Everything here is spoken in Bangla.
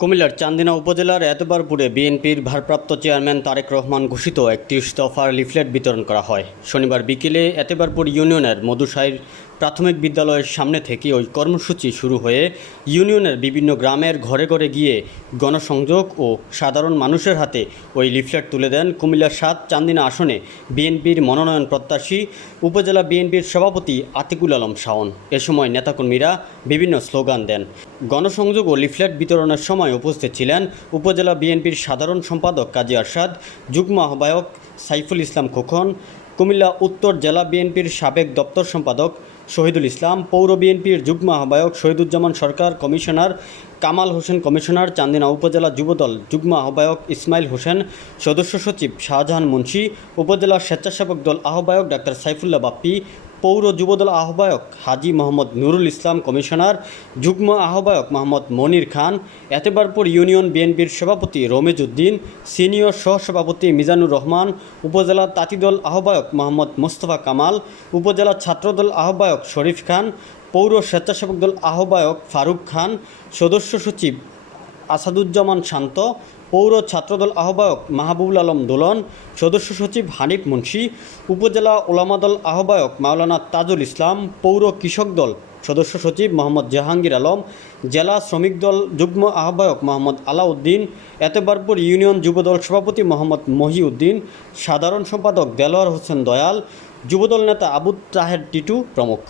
কুমিল্লার চান্দিনা উপজেলার এতবারপুরে বিএনপির ভারপ্রাপ্ত চেয়ারম্যান তারেক রহমান ঘোষিত একত্রিশ দফার লিফলেট বিতরণ করা হয়। শনিবার বিকেলে এতবারপুর ইউনিয়নের মধুসাইর প্রাথমিক বিদ্যালয়ের সামনে থেকে ওই কর্মসূচি শুরু হয়ে ইউনিয়নের বিভিন্ন গ্রামের ঘরে ঘরে গিয়ে গণসংযোগ ও সাধারণ মানুষের হাতে ওই লিফলেট তুলে দেন কুমিল্লার সাত চান্দিনা আসনে বিএনপির মনোনয়ন প্রত্যাশী উপজেলা বিএনপির সভাপতি আতিকুল আলম শাওন। এ সময় নেতাকর্মীরা বিভিন্ন স্লোগান দেন। গণসংযোগ ও লিফলেট বিতরণের সময় উপস্থিত ছিলেন উপজেলা বিএনপির সাধারণ সম্পাদক কাজী আরশাদ, যুগ্ম আহ্বায়ক সাইফুল ইসলাম খোকন, কুমিল্লা উত্তর জেলা বিএনপির সাবেক দপ্তর সম্পাদক শহীদুল ইসলাম, পৌর বিএনপির যুগ্ম আহ্বায়ক শহীদুজ্জামান সরকার, কমিশনার কামাল হোসেন, কমিশনার চান্দিনা উপজেলা যুবদল, যুগ্ম আহ্বায়ক ইসমাইল হোসেন, সদস্য সচিব শাহজাহান মুন্সি, উপজেলা স্বেচ্ছাসেবক দল আহ্বায়ক ডাক্তার সাইফুল্লাহ বাপ্পি পৌর যুবদল আহ্বায়ক হাজি মোহাম্মদ নুরুল ইসলাম কমিশনার, যুগ্ম আহ্বায়ক মোহাম্মদ মনির খান এতেবারপুর ইউনিয়ন বিএনপির সভাপতি রমেজ উদ্দিন, সিনিয়র সহসভাপতি মিজানুর রহমান, উপজেলা তাঁতিদল আহ্বায়ক মোহাম্মদ মোস্তফা কামাল, উপজেলা ছাত্রদল আহ্বায়ক শরীফ খান, পৌর স্বেচ্ছাসেবক দল আহ্বায়ক ফারুক খান, সদস্য সচিব আসাদুজ্জামান শান্ত, পৌর ছাত্রদল আহ্বায়ক মাহবুবুল আলম দোলন, সদস্য সচিব হানিফ মুন্সি, উপজেলা ওলামাদল আহ্বায়ক মাওলানা তাজুল ইসলাম, পৌর কৃষক দল সদস্য সচিব মোহাম্মদ জাহাঙ্গীর আলম, জেলা শ্রমিক দল যুগ্ম আহ্বায়ক মোহাম্মদ আলাউদ্দিন এতবারপুর ইউনিয়ন যুবদল সভাপতি মোহাম্মদ মহিউদ্দিন, সাধারণ সম্পাদক দেলোয়ার হোসেন দয়াল যুবদল নেতা আবু তাহের টিটু প্রমুখ।